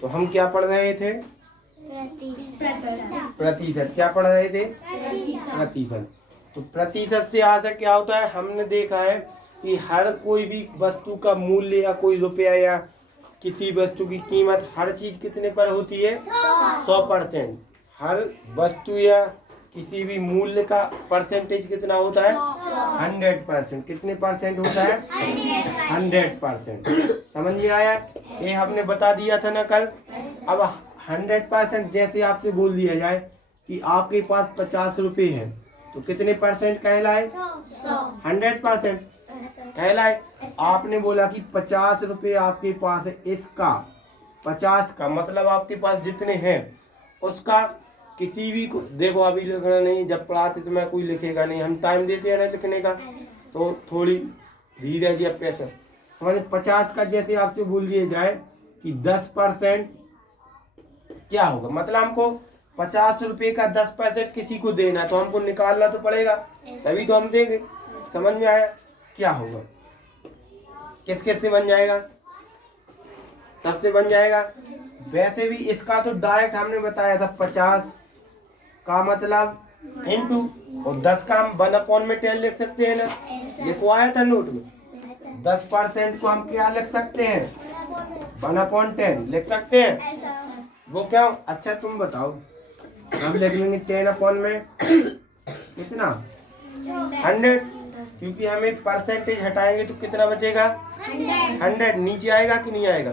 तो हम क्या पढ़ रहे थे? प्रतिशत। क्या पढ़ रहे थे? प्रतिशत। तो प्रतिशत से आज क्या होता है, हमने देखा है कि हर कोई भी वस्तु का मूल्य या कोई रुपया या किसी वस्तु की कीमत हर चीज कितने पर होती है? 100%। हर वस्तु या किसी भी मूल्य का परसेंटेज कितना होता है? 100%। कितने परसेंट होता है? 100%। समझ में आया? ये हमने बता दिया था ना कल। अब 100% जैसे आपसे बोल दिया जाए कि आपके पास 50 रुपए हैं तो कितने परसेंट कहलाए? 100% कहलाए। आपने बोला कि 50 रुपए आपके पास है, इसका 50 का मतलब आपके पास जितने हैं उसका किसी भी को देखो, अभी लिखना नहीं, जब पढ़ाते समय कोई लिखेगा नहीं, हम टाइम देते हैं ना लिखने का, तो थोड़ी धीरे जी पैसा हमारे 50 का जैसे आपसे बोल दिया जाए कि 10% क्या होगा, मतलब हमको 50 रुपए का 10% किसी को देना, तो हमको निकालना तो पड़ेगा, तभी तो हम देंगे। समझ में आया? क्या होगा, किस किस से बन जाएगा? सबसे बन जाएगा। वैसे भी इसका तो डायरेक्ट हमने बताया था, 50 का मतलब इनटू, और 10 का हम 1/10 लिख सकते हैं ना, लिखवाया था नोट में। 10% को हम क्या लिख सकते हैं? 1/10 लिख सकते हैं। वो क्या? अच्छा तुम बताओ, हम लिख लेंगे 10 में कितना? 100, क्योंकि हमें परसेंटेज हटाएंगे तो कितना बचेगा? 100। नीचे आएगा कि नहीं आएगा?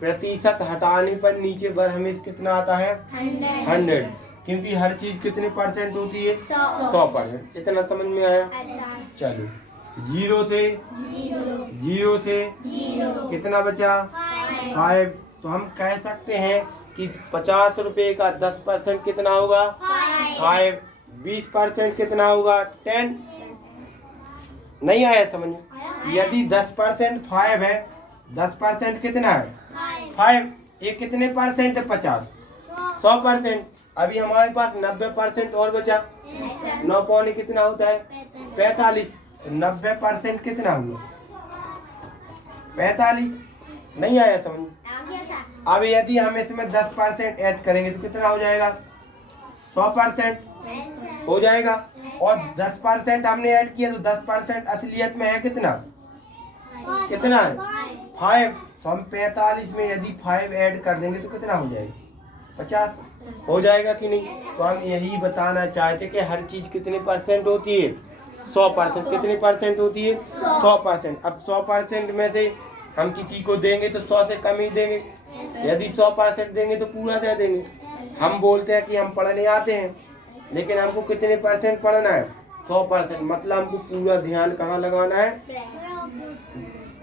प्रतिशत हटाने पर नीचे पर हमें कितना आता है? 100, क्योंकि हर चीज कितने परसेंट होती है? 100%। इतना समझ में आया? चलो, जीरो से कितना बचा? 5। तो हम कह सकते हैं कि 50 रुपए का 10% कितना होगा? 5। 20% कितना होगा? 10। नहीं आया समझ में? यदि 10% 5 है, 10% कितना है? 5। ये कितने परसेंट है? 50। 100%। अभी हमारे पास 90% और बचा। 9 पौने कितना होता है? 45। 90% कितना हुआ? 45। नहीं आया समझ में? अब यदि हम इसमें 10% ऐड करेंगे तो कितना हो जाएगा? 100% हो जाएगा। और 10% हमने ऐड किया तो 10% असलियत में है कितना? कितना है? 5। तो हम 45 में यदि 5 ऐड कर देंगे तो कितना हो जाएगा? 50 हो जाएगा कि नहीं? तो हम यही बताना चाहते कि हर चीज कितने परसेंट होती है? 100%। कितने परसेंट होती है? 100%। अब 100% में से हम किसी को देंगे तो 100 से कम ही देंगे। यदि 100% देंगे तो पूरा दे देंगे। हम बोलते हैं कि हम पढ़ने आते हैं, लेकिन हमको कितने परसेंट पढ़ना है? 100%। मतलब हमको पूरा ध्यान कहाँ लगाना है?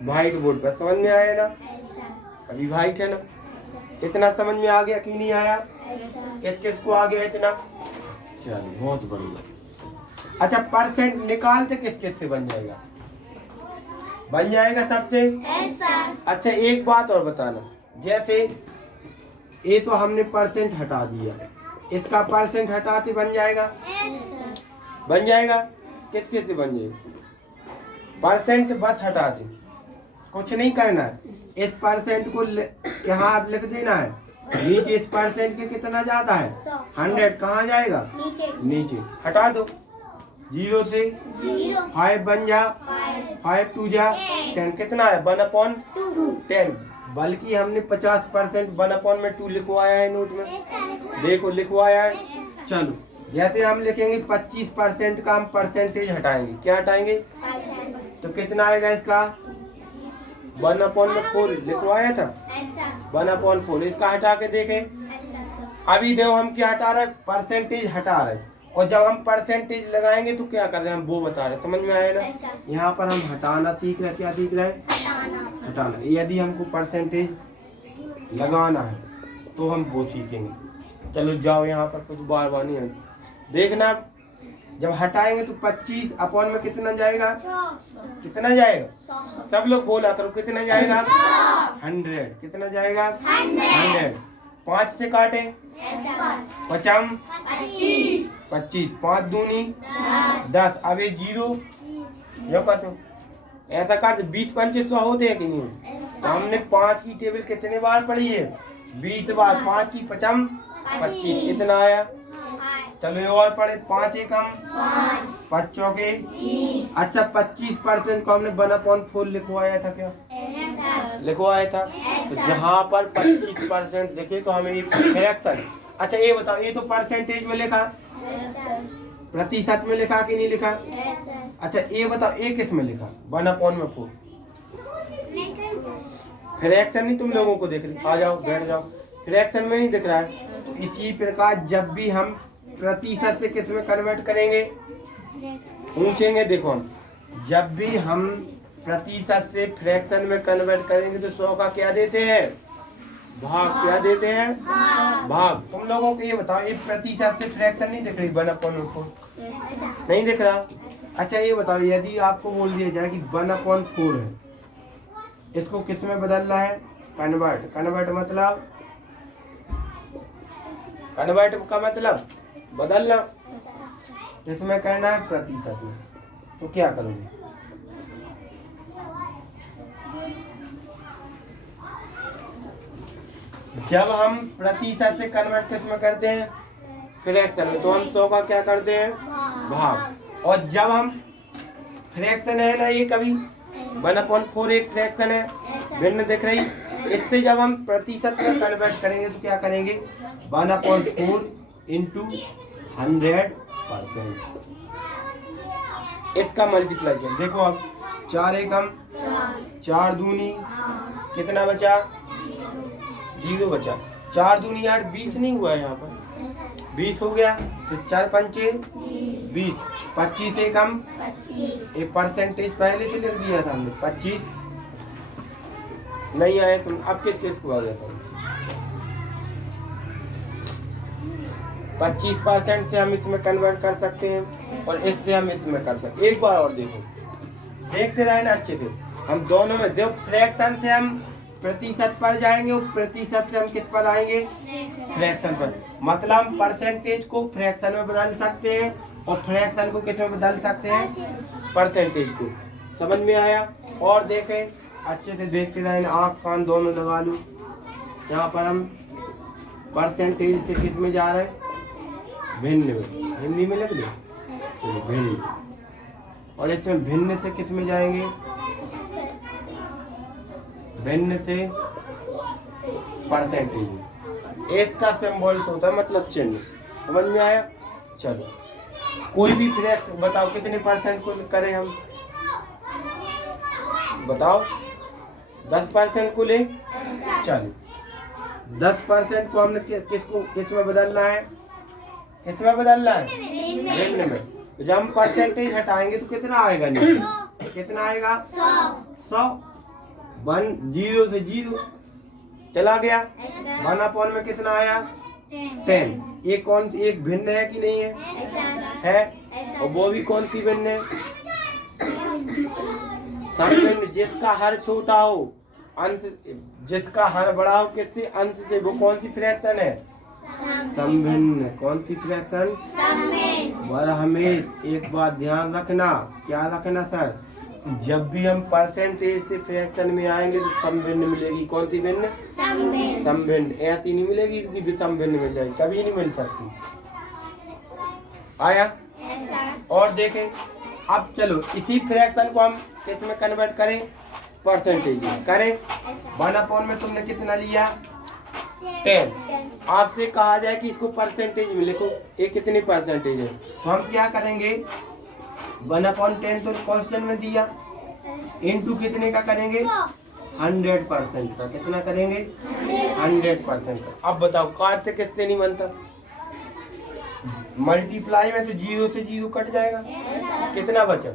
व्हाइट बोर्ड पर। समझ में आया ना? अभी व्हाइट है ना? इतना समझ में आ गया कि नहीं आया? किस किस को आ गया इतना? चलिए, बहुत बढ़िया। अच्छा, परसेंट निकालते किस किस से बन जाएगा? बन जाएगा सबसे। अच्छा, एक बात और बताना, जैसे ये तो हमने परसेंट हटा दिया, इसका परसेंट हटाते बन जाएगा? बन जाएगा। किस किस से बन जाएगा? परसेंट बस हटा दे, कुछ नहीं करना है। इस परसेंट को यहाँ आप लिख देना है नीचे। इस परसेंट के कितना जाता है? 100। कहाँ जाएगा? नीचे। हटा दो। 0 से 5 बन जा, 5 2 जा 10। कितना है? 1/10। बल्कि हमने 50% 1/2 लिखवाया है नोट में, देखो लिखवाया है। चलो, जैसे हम लिखेंगे 25% का हम परसेंटेज हटाएंगे। क्या हटाएंगे? तो कितना आएगा इसका? 1/4 लिखवाया था। 1/4 इसका हटा के देखें। अभी देखो हम क्या हटा रहे हैं? परसेंटेज हटा रहे हैं। और जब हम परसेंटेज लगाएंगे तो क्या कर रहे हैं? हम वो बता रहे हैं। समझ में आया ना? यहाँ पर हम हटाना सीख रहे हैं। क्या सीख रहे हैं? हटाना। यदि हमको परसेंटेज लगाना है तो हम वो सीखेंगे। चलो जाओ, यहाँ पर कुछ बार बार नहीं है देखना। जब हटाएंगे तो 25 अपॉन में कितना जाएगा? कितना जाएगा? सब लोग बोला करो, कितना जाएगा? 100। कितना जाएगा? 100। 5 से काटे, 5 25, 5 दूनी 10। अब ये 0 जो कहते हो ऐसा कर 20 पंचे 100 होते हैं कि नहीं? तो हमने 5 की टेबल कितने बार पढ़ी है? 20 बार। 5 की 5 25 इतना आया। चलो ये और पढ़े। 5 एकम 5 चौके। अच्छा 25% को हमने 1/4 लिखवाया था क्या? लिखवाया था। तो जहाँ पर 25% लिखे तो हमें फ्रैक्शन। अच्छा ये बताओ, ये तो परसेंटेज में लिखा, प्रतिशत में लिखा कि नहीं लिखा? अच्छा ये बताओ, ये किस में लिखा? 1/4। फ्रैक्शन नहीं तुम लोगों को दिख रही? आ जाओ बैठ जाओ। फ्रैक्शन में नहीं दिख रहा है। तो इसी प्रकार जब भी हम प्रतिशत से किस में कन्वर्ट करेंगे? पूछेंगे। देखो हम जब भी हम प्रतिशत से फ्रैक्शन में कन्वर्ट करेंगे तो 100 का क्या देते हैं? भाग। क्या देते हैं? भाग। तुम लोगों को ये बताओ, ये प्रतिशत से फ्रैक्शन नहीं दिख रही? 1/4 नहीं दिख रहा? अच्छा ये बताओ, यदि आपको बोल दिया जाए कि 1/4 है, इसको किस में बदलना है? कन्वर्ट। कन्वर्ट मतलब, कन्वर्ट का मतलब बदलना। किसमें करना है? प्रतिशत में। तो क्या करोगे? जब हम प्रतिशत से कन्वर्ट किस में करते हैं? फ्रैक्शन में। तो हम 100 का क्या करते हैं? भाग। और जब हम फ्रैक्शन है ना, ये कभी 1/4 एक फ्रैक्शन है, भिन्न दिख रही, इससे जब हम प्रतिशत में कन्वर्ट करेंगे तो क्या करेंगे? 1/4 इंटू 100%। इसका मल्टीप्लाई कर देखो अब। 4 एकम 4 दूनी कितना बचा? 0 बचा। 4 दूनी 8, 20 नहीं हुआ है यहाँ पर? 20 हो गया। तो 4 पंचे 20। 25 एकम एक परसेंटेज पहले से लिख दिया था हमने। 25 नहीं आया तुम। अब किस को आ गया था? 25% से हम इसमें कन्वर्ट कर सकते हैं और इससे हम इसमें कर सकते हैं। एक बार और देखो, देखते रहे ना अच्छे से। हम दोनों में देखो, फ्रैक्शन से हम प्रतिशत पर जाएंगे और प्रतिशत से हम किस पर आएंगे? फ्रैक्शन पर। मतलब हम परसेंटेज को फ्रैक्शन में बदल सकते हैं और फ्रैक्शन को किस में बदल सकते हैं? परसेंटेज को। समझ में आया? और देखें अच्छे से, देखते रहे, आँख कान दोनों लगा लूँ। यहाँ पर हम परसेंटेज से किस में जा रहे हैं? भिन्न में। हिंदी में लिख दो भिन्न। और इसमें भिन्न से किस में जाएंगे? भिन्न से परसेंटेज। इसका सिंबल्स होता है, मतलब चिन्ह। समझ में आया? चलो कोई भी फ्रैक्शन बताओ, कितने परसेंट को करें हम? बताओ। 10% को ले। चलो 10% को हमने किस में बदलना है? किस में बदलना है? भिन्न में। तो जब हम परसेंटेज हटाएंगे तो कितना आएगा? नीचे कितना आएगा? 100। 0 से 0 चला गया। 1/4 में कितना आया? 10। ये कौन सी एक भिन्न है कि नहीं है? है। और वो भी कौन सी भिन्न है? समभिन्न। जिसका हर छोटा हो, अंश जिसका हर बड़ा हो किससे? अंश से। वो कौन सी फ्रैक्शन है? समभिन्न। कौन सी फ्रैक्शन? पर हमें एक बात ध्यान रखना। क्या रखना सर? जब भी हम परसेंटेज से फ्रैक्शन में आएंगे तो समभिन्न मिलेगी। कौन सी भिन्न? समभिन्न। ऐसी नहीं मिलेगी कि विषम भिन्न मिल जाएगी, कभी नहीं मिल सकती। आया? और देखें अब। चलो इसी फ्रैक्शन को हम किस में कन्वर्ट करें? परसेंटेज में करें। 1/4 में तुमने कितना लिया? 10। आपसे कहा जाए कि इसको परसेंटेज में लिखो, ये कितनी परसेंटेज है? तो हम क्या करेंगे? 1/10 तो क्वेश्चन में दिया, इनटू कितने का करेंगे? 100% का। कितना करेंगे? 100% का। अब बताओ काट से किससे नहीं बनता? मल्टीप्लाई में तो 0 से 0 कट जाएगा। कितना बचा?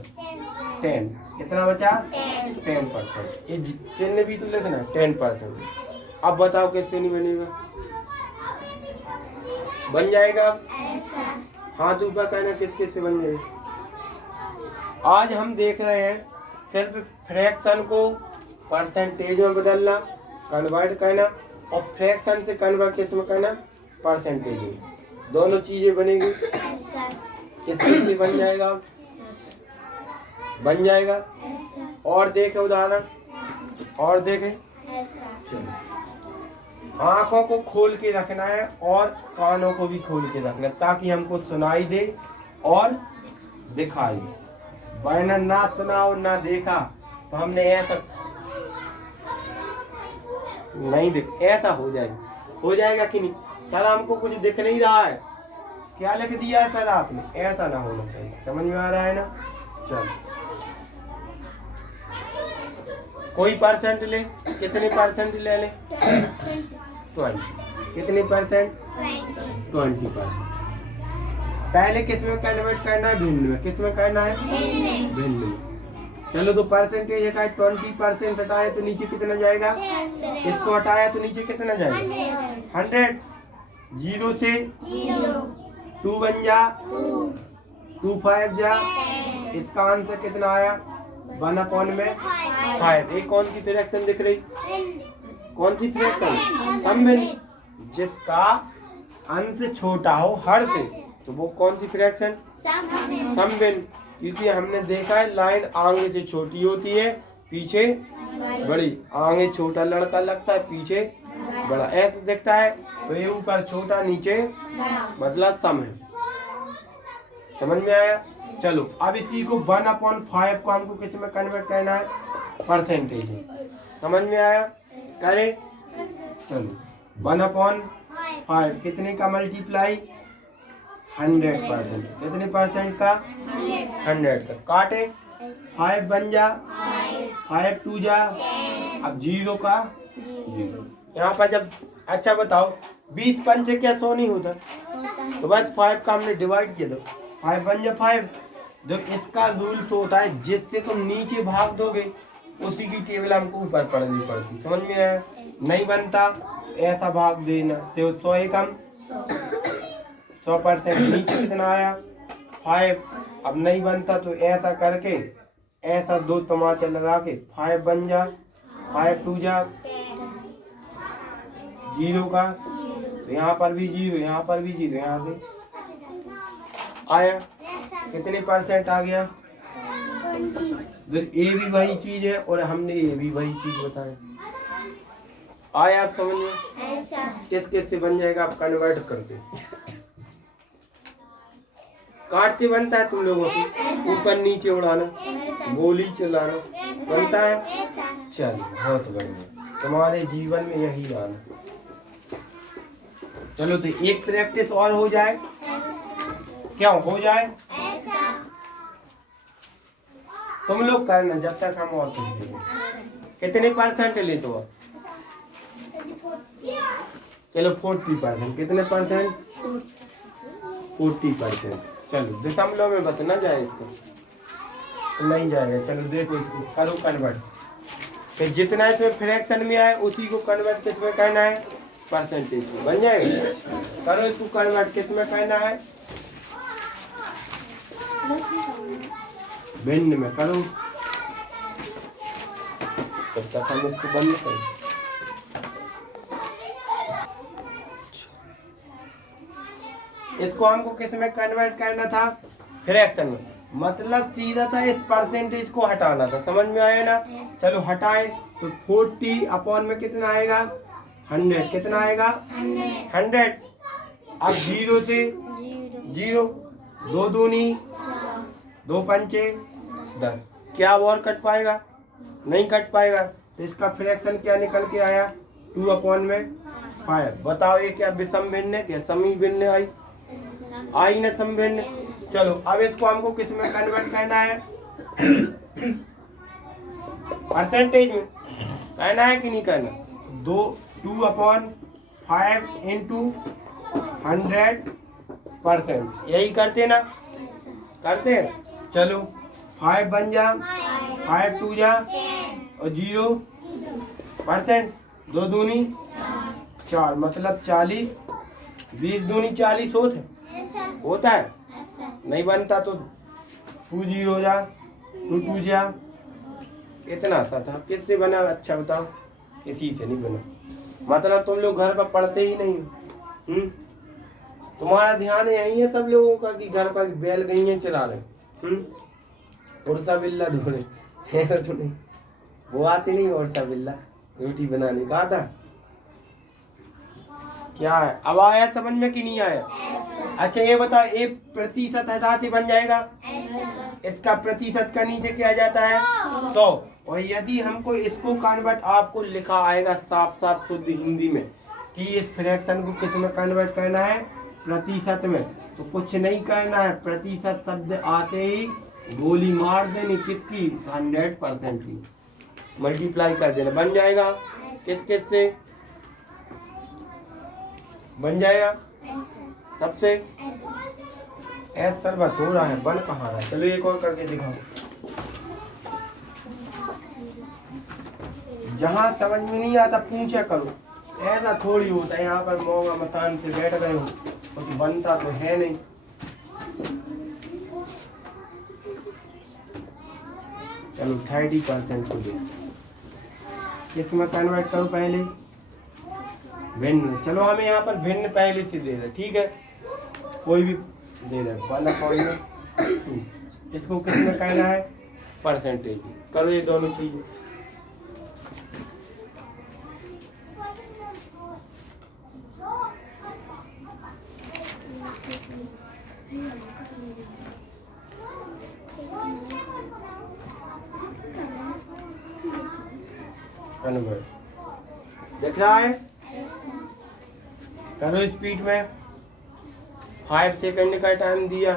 10। कितना बचा? 10%। ये चिन्ह भी तो लिखना 10%। अब बताओ किससे नहीं बनेगा? बन जाएगा। हाथ ऊपर कहना किस किस से बन जाएगा? आज हम देख रहे हैं सिर्फ फ्रैक्शन को परसेंटेज में बदलना, कन्वर्ट करना, और फ्रैक्शन से कन्वर्ट किस में करना? परसेंटेज में। दोनों चीजें बनेगी। किस से बन जाएगा? बन जाएगा। और देखे उदाहरण, और देखे। चलो आंखों को खोल के रखना है और कानों को भी खोल के रखना है ताकि हमको सुनाई दे और दिखाई। वरना ना सुना और ना देखा तो हमने ऐसा नहीं देख, ऐसा हो जाएगा कि नहीं। सर हमको कुछ दिख नहीं रहा है, क्या लिख दिया है सर आपने, ऐसा ना होना चाहिए। समझ में आ रहा है ना। चलो कोई परसेंट ले, कितने परसेंट ले लें? 20। कितने परसेंट? 20%। पहले किस में कन्वर्ट करना है? भिन्न में। किस में करना है? भिन्न में। चलो तो परसेंटेज हटाए, 20% हटाए तो नीचे कितना जाएगा? इसको हटाया तो नीचे कितना जाएगा? 100। 0 से 2 बन जा, 2 5 जा। इसका आंसर कितना आया? 1/5। एक कौन सी फ्रैक्शन दिख रही? कौन सी फ्रैक्शन? समभिन्न। जिसका अंश छोटा हो हर से, तो वो कौन सी फ्रैक्शन? समभिन्न। क्योंकि हमने देखा है लाइन आगे से छोटी होती है, पीछे बड़ी। आगे छोटा लड़का लगता है, पीछे बड़ा, ऐसा दिखता है। तो ये ऊपर छोटा नीचे मतलब सम है। समझ में आया? चलो अब इसी को 1/5 को हमको किस में कन्वर्ट करना है? परसेंटेज में। समझ में आया? करें। चलो 1/5 कितने का मल्टीप्लाई? 100%। कितने परसेंट का? 100 का। काटे, 5 बन जा, 5 2 जा। अब 0 का 0। यहाँ पर जब, अच्छा बताओ 20 पंचे क्या 100 नहीं होता? तो बस 5 का हमने डिवाइड किया, तो 5 बन जा 5। जो इसका रूल्स होता है, जिससे तुम नीचे भाग दोगे उसी की टेबल हमको ऊपर पढ़नी पड़ती। समझ में आया? नहीं बनता ऐसा भाग देना। तो 100 एकम 100%। नीचे कितना आया? 5। अब नहीं बनता तो ऐसा करके, ऐसा 2 तमाचा लगा के 5 बन जा, 5 2 जा, 0 का। तो यहाँ पर भी 0, यहाँ पर भी 0, यहाँ से आया। कितने परसेंट आ गया? तो ए भी वही चीज है और हमने ये भी वही चीज बताया। आया आप समझ में? किस किस से बन जाएगा? आप कन्वर्ट करते, काटते बनता है तुम लोगों को, ऊपर नीचे उड़ाना, गोली चलाना बनता है। चलो बहुत बढ़िया, तुम्हारे जीवन में यही आना। चलो तो एक प्रैक्टिस और हो जाए, क्या हो जाए? तुम लोग करना जब तक हम और कितने परसेंट ले तो? चलो 40%। कितने परसेंट? 40%। चलो दशमलव में बस ना जाए, इसको तो नहीं जाएगा। चलो देखो इसको करो कन्वर्ट। फिर जितना इसमें फ्रैक्शन में आए उसी को कन्वर्ट किस में करना है? परसेंटेज में। बन जाएगा। करो इसको कन्वर्ट, किस में करना है? भिन्न में करो। तब तक हम इसको बंद करें। इसको हमको किस में कन्वर्ट करना था? फ्रैक्शन में। मतलब सीधा था इस परसेंटेज को हटाना था। समझ में आया ना? चलो हटाए तो 40 अपॉन में कितना आएगा? 100। कितना आएगा? 100। अब 0 से 0, 2 दूनी 2 पंचे 10। क्या और कट पाएगा? नहीं कट पाएगा। तो इसका फ्रैक्शन क्या निकल के आया? 2/5। बताओ ये क्या विषम भिन्न है, क्या समी भिन्न आई ना समभिन्न। चलो अब इसको हमको किस में कन्वर्ट करना है? परसेंटेज में करना है कि नहीं करना? 2/5 इंटू 100%। यही करते ना? करते हैं। चलो 5 बन जा, 5 2 जा और 0%। 2 दूनी 4 मतलब 40। 20 दूनी 40 होता है। नहीं बनता तो 2 0 जा, 2 2 जा। इतना सा था। किससे बना? अच्छा बताओ। किसी से नहीं बना। मतलब तुम लोग घर पर पढ़ते ही नहीं हो। तुम्हारा ध्यान यही है सब लोगों का कि घर पर बैल गईया चला रहे। उड़सा बिल्ला धोने है ना तुम्हें? वो आती नहीं उड़सा बिल्ला रोटी बनाने का आता? क्या है अब आया समझ में कि नहीं आया? अच्छा ये बताओ, ये प्रतिशत हटाते बन जाएगा, इसका प्रतिशत का नीचे क्या जाता है? 100। और यदि हमको इसको कन्वर्ट, आपको लिखा आएगा साफ साफ शुद्ध हिंदी में कि इस फ्रैक्शन को किस में कन्वर्ट करना है? प्रतिशत में। तो कुछ नहीं करना है, प्रतिशत शब्द आते ही गोली मार देनी, किसकी? 100% की, मल्टीप्लाई कर देना, बन जाएगा। किस किस से बन जाएगा? सबसे एस सर बस हो रहा है, बन कहाँ रहा है? चलो एक और करके दिखाओ। जहाँ समझ में नहीं आता पूछा करो, ऐसा थोड़ी होता है यहाँ पर मोगा मसान से बैठ गए हो कुछ बनता तो है नहीं। चलो 30% को दे, किसमें कन्वर्ट करो पहले? भिन्न। चलो हमें यहाँ पर भिन्न पहले से दे रहे, ठीक है, कोई भी दे रहे, 1/2। इसको किसमें कहना है? परसेंटेज। करो ये दोनों चीजें। देख रहा है? करो स्पीड में। 5 सेकंड का टाइम दिया।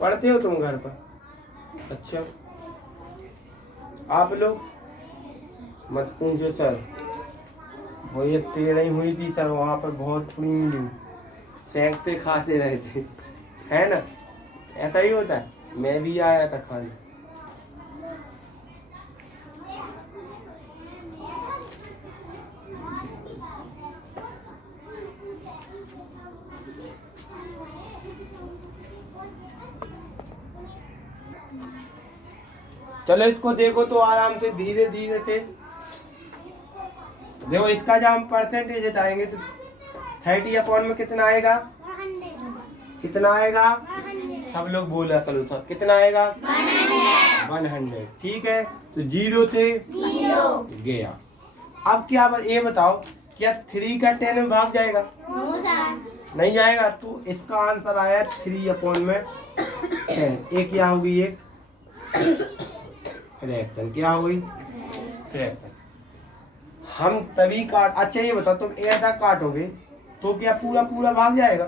पढ़ते हो तुम घर पर? अच्छा, आप लोग मत पूछो सर, वो ये 13 हुई थी सर, वहाँ पर बहुत पूरी मिली, सेंकते खाते रहे थे, है ना? ऐसा ही होता है, मैं भी आया था खाने। चलो इसको देखो तो आराम से, धीरे धीरे से देखो। इसका जब हम परसेंटेज हटाएंगे तो 30 में कितना आएगा? 100। कितना आएगा? 100। सब लोग बोला करो सब, कितना आएगा? 100। ठीक है, तो 0 से 0 गया। अब क्या ये बताओ, क्या 3 का 10 में भाग जाएगा? नहीं जाएगा। तो इसका आंसर आया 3 में 10। एक क्या होगी? एक फ्रैक्शन। क्या होगी? फ्रैक्शन। हम तभी काट, अच्छा ये बताओ, तुम ऐसा काटोगे तो क्या पूरा पूरा भाग जाएगा?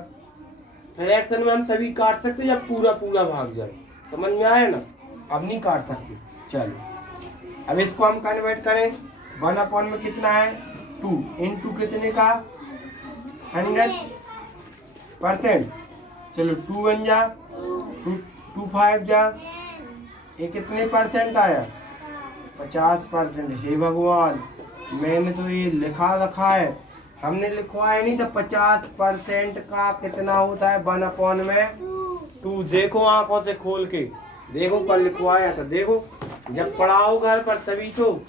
फ्रैक्शन में हम तभी काट सकते जब पूरा पूरा भाग जाए। समझ में आया ना? अब नहीं काट सकते। चलो अब इसको हम कन्वर्ट करें। 1 में कितना है? 2 इंटू कितने का? 100%। चलो 2 बन जा, 2 5 जा, ये कितने परसेंट आया? 50%। हे भगवान, मैंने तो ये लिखा रखा है, हमने लिखवाया नहीं था। 50% का कितना होता है? 1 में 2। देखो आंखों से खोल के देखो, कल लिखवाया था, देखो जब पढ़ाओ घर पर तभी तो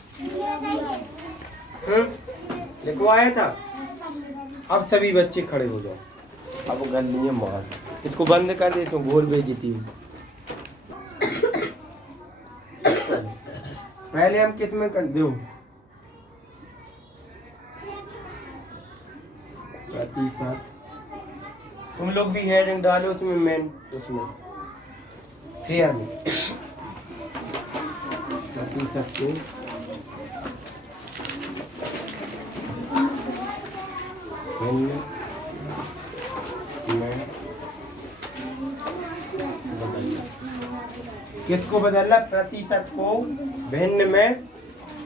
लिखवाया था। अब सभी बच्चे खड़े हो जाओ, अब गल नहीं मार, इसको बंद कर दे तो घोर बेइज्जती हूँ। पहले हम किस में कर दो? प्रतिशत। तुम लोग भी हेडिंग डालो उसमें, मेन उसमें फेयर में प्रतिशत को बदलना। किसको बदलना? प्रतिशत को भिन्न में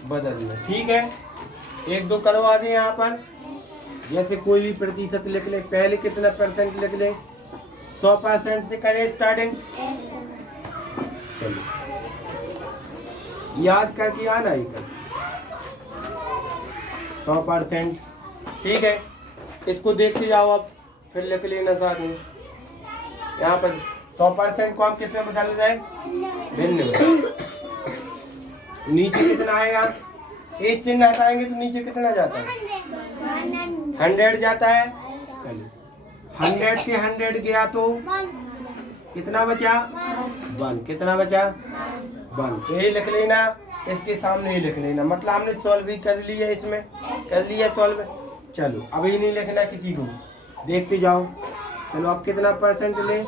बदलना। ठीक है, 1 2 करवा दें यहाँ पर। जैसे कोई भी प्रतिशत लिख ले, पहले कितना परसेंट लिख ले? 100% से करें स्टार्टिंग। चलो याद करके आना ही कर 100%। ठीक है, इसको देखते जाओ, अब फिर लिख लेना साथ में। यहाँ पर 100% को हम किस में बदल जाए? भिन्न में। नीचे कितना आएगा? एक चिन्ह हटाएंगे तो नीचे कितना जाता है? 100 जाता है। 100 से 100 गया तो कितना बचा 1, कितना बचा 1। तो ये लिख लेना, इसके सामने ही लिख लेना, मतलब हमने सॉल्व भी कर लिया, इसमें कर लिया सॉल्व। चलो अब ये नहीं लिखना किसी को, देखते जाओ। चलो अब कितना परसेंट ले,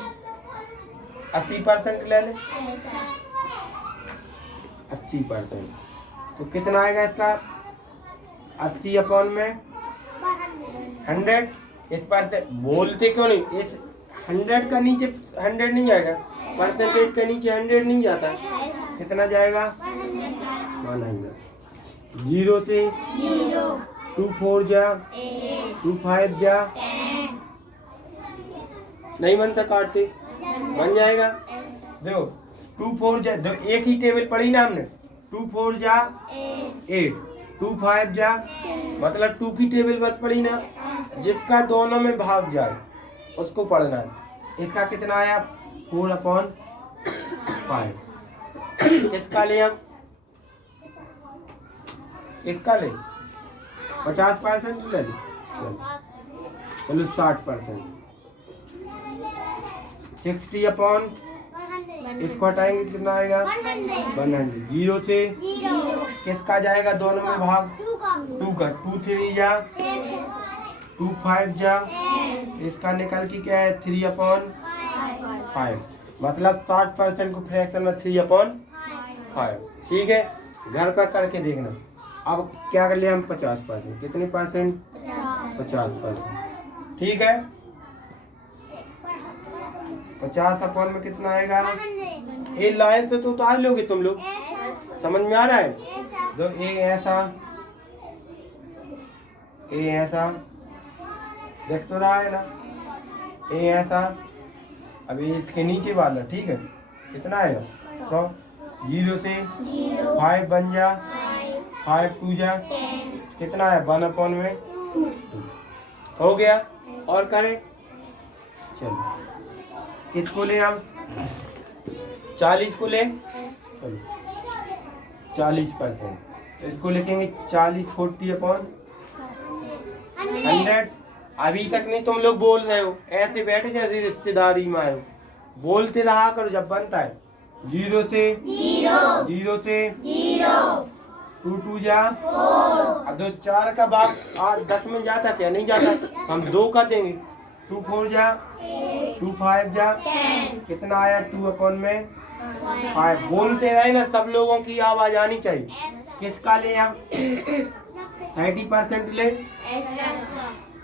80% ले 80%। तो कितना आएगा इसका 80 अपॉन में 100। इस परसेंट बोलते क्यों नहीं, इस 100 का नीचे 100 नहीं जाएगा, परसेंटेज का नीचे 100 नहीं जाता। कितना जाएगा 100। 0 से 2 4 जा 2 5 जा, नहीं बनता काटते, बन जाएगा। देखो 2 4 जा, एक ही टेबल पढ़ी ना हमने, 2 4 जा 8, 2 5 जा, मतलब 2 की टेबल बस पढ़ी ना, जिसका दोनों में भाग जाए उसको पढ़ना है। इसका कितना आया 4/5। इसका ले हम, इसका ले 50% ले, चलो 60%। 60/, इसको हटाएंगे कितना आएगा 100। 0 से किसका जाएगा दोनों में भाग 2 का, 2 3 जा 2 5 जा, इसका निकल के क्या है 3/5, मतलब 60% को फ्रैक्शन में 3/5। ठीक है, घर पर करके देखना। अब क्या कर लिया हम 50%, कितने परसेंट 50%। ठीक है, 50 में कितना आएगा, ये लाइन से तो उतार लोगे तुम लोग, समझ में आ रहा है। तो ए ऐसा देख तो रहा है ना, ए ऐसा। अभी इसके नीचे वाला, ठीक है, कितना आएगा 100। 0 से 5 बन जा, 5 2 जा, कितना है 1/2 में 2 हो गया। और करें, चलो किसको ले हम 40 को ले, चलो 40%। इसको लिखेंगे 40 40/100। अभी तक नहीं तुम लोग बोल रहे हो, ऐसे बैठे जैसे रिश्तेदारी में आए हो, बोलते रहा करो जब बनता है। 0 से 2 2 जा, अब 2 4 का भाग 8 10 में जाता क्या, नहीं जाता, हम 2 का देंगे। 2 4 जा 2 5 जा, कितना आया 2/5 में 5। बोलते रहे ना, सब लोगों की आवाज आनी चाहिए। किसका ले हम 30% ले,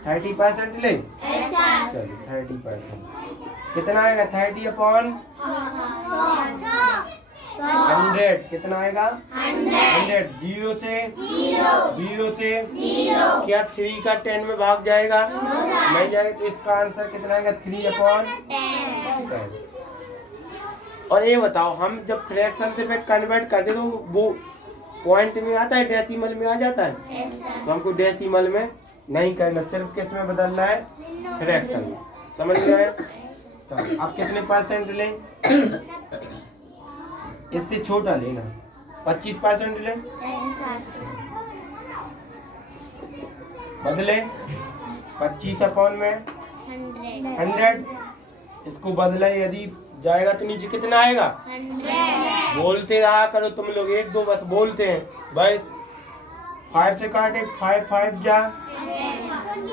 30% ले, चलो 30%। कितना आएगा 30/100, कितना आएगा 100। 0 से क्या 3 का 10 में भाग जाएगा, नहीं जाएगा, तो इसका आंसर कितना आएगा 3/10। और ये बताओ, हम जब फ्रैक्शन से कन्वर्ट करते तो वो पॉइंट में आता है, डेसिमल में आ जाता है, तो हमको डेसिमल में नहीं करना, सिर्फ किस में बदलना है, फ्रैक्शन में। समझ में आया। तो अब कितने परसेंट लें, इससे छोटा लेना, 25% ले, बदले 25/100 में 100। इसको बदला, यदि जाएगा तो नीचे कितना आएगा 100। बोलते रहा करो तुम लोग, 1 2 बस बोलते हैं भाई। 5 से काटे 5 5 जा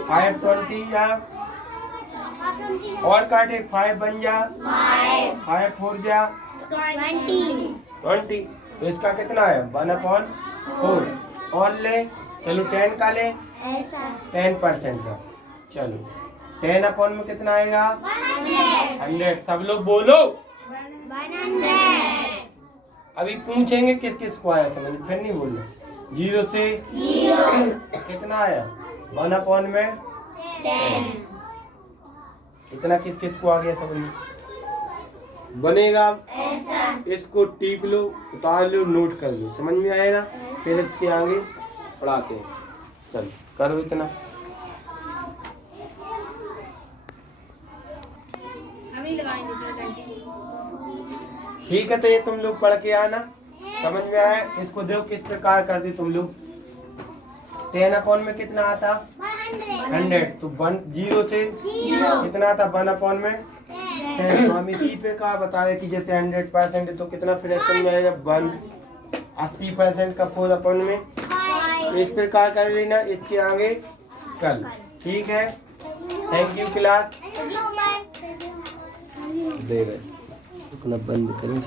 5 20 जा, और काटे 5 बन जा 5 4 जा 20। तो इसका कितना है 1/4। और ले, चलो 10 का ले, 10% का, चलो 10/100 में कितना आएगा 100। सब लोग बोलो 100। अभी पूछेंगे किस किस को आया समझ, फिर नहीं बोलना। 0 से कितना आया 1/1 में 10। इतना किस किस को आ गया समझ बनेगा। इसको टीप लो, उतार लो, नोट कर लो, समझ में आएगा। फिर इसके आगे पढ़ाते हैं। चलो करो इतना। ठीक है, तो ये तुम लोग पढ़ के आना, समझ में आया। इसको देखो किस प्रकार करते तुम लोग। 10/1 में कितना आता 100। तो 0 से कितना आता 1/1 में है तो हम इसी प्रकार बता रहे कि जैसे 100% है तो कितना फ्रैक्शन में आएगा 1। 80% का 4 में इस प्रकार कर लेना, इसके आगे कल। ठीक है, थैंक यू क्लास। दे रहे, रुकना बंद करें।